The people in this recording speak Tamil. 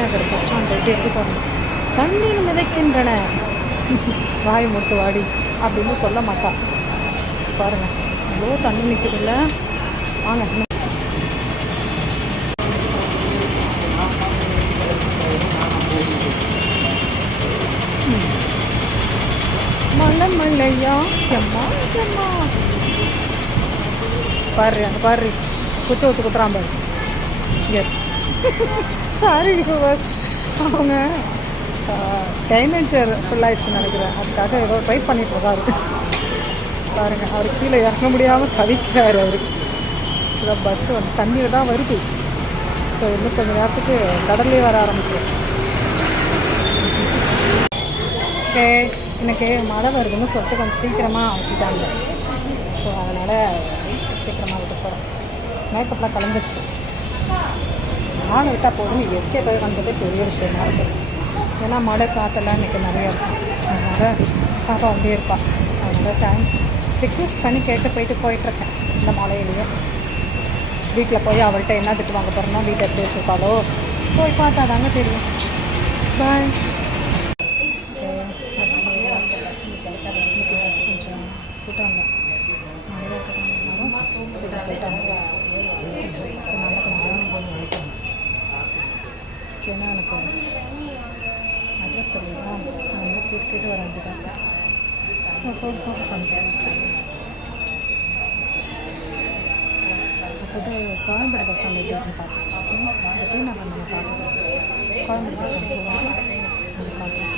நகர் பஸ் ஸ்டாண்ட் எப்படி இருக்கு பாருங்க. தண்ணீர் மிதக்கின்றன வாய் முட்டு வாடி அப்படின்னு சொல்ல மாட்டா. பாருங்கள் இவ்வளோ தண்ணி நிற்குதுல்ல. வாங்க மலை மலையா எம்மா எம்மா. பாரு அங்கே பாரு குச்சை ஊற்று குத்துறான் பாரு. சாரி வியூவர்ஸ், அவங்க டைமேச்சர் ஃபுல்லாகிடுச்சுன்னு நினைக்கிறேன். அதுக்காக ஏதோ ட்ரை பண்ணிட்டுருக்காரு. பாருங்கள் அவர் கீழே இறங்க முடியாமல் தவிக்கிறார் அவர். ஸோ பஸ்ஸு வந்து தண்ணியில் தான் வருது. ஸோ இன்னும் கொஞ்சம் நேரத்துக்கு கடல்லே வர ஆரம்பிச்சிடும். ஓகே, எனக்கு மழை வருதுன்னு சொல்லிட்டு கொஞ்சம் சீக்கிரமாக விட்டுட்டாங்க. ஸோ அதனால் சீக்கிரமாக விட்டு போகிறேன். மேக்கப்லாம் கலந்துருச்சு. நானும் விட்டால் போதும் எஸ்கே போய் வந்ததே பெரிய விஷயமா இருக்குது. ஏன்னா மழை காற்றெல்லாம் இன்றைக்கி நிறையா இருக்கும். அதனால் பாப்பா வந்து இருப்பாள். அதனால் டைம் ரிக்வெஸ்ட் பண்ணி கேட்டு போயிட்டுருக்கேன். இந்த மழையிலேயே வீட்டில் போய் அவள்கிட்ட என்ன திட்டு வாங்க போகிறோம்னா வீட்டை எப்படி வச்சுருக்காளோ போய் பார்த்தா தாங்க தெரியும். பாய். கொஞ்சம் கூட்டாங்க நிறையா இருக்கிறாங்க. சரி போயிட்டாங்க. ஏன்னா எனக்கு அட்ரஸ் தெரியல. நான் வந்து கேட்டு வர வேண்டியதாக. ஸோ போட்டு பண்ணுறேன். அப்போது கோயம்பேடு பஸ் ஸ்டாண்ட் எப்படி இருக்குன்னு பார்த்தேன். எப்படியும் நான் நம்ம பார்த்துக்கிறேன். கோயம்பேடு பஸ் ஸ்டாண்ட் போவாங்க அது பார்க்கலாம்.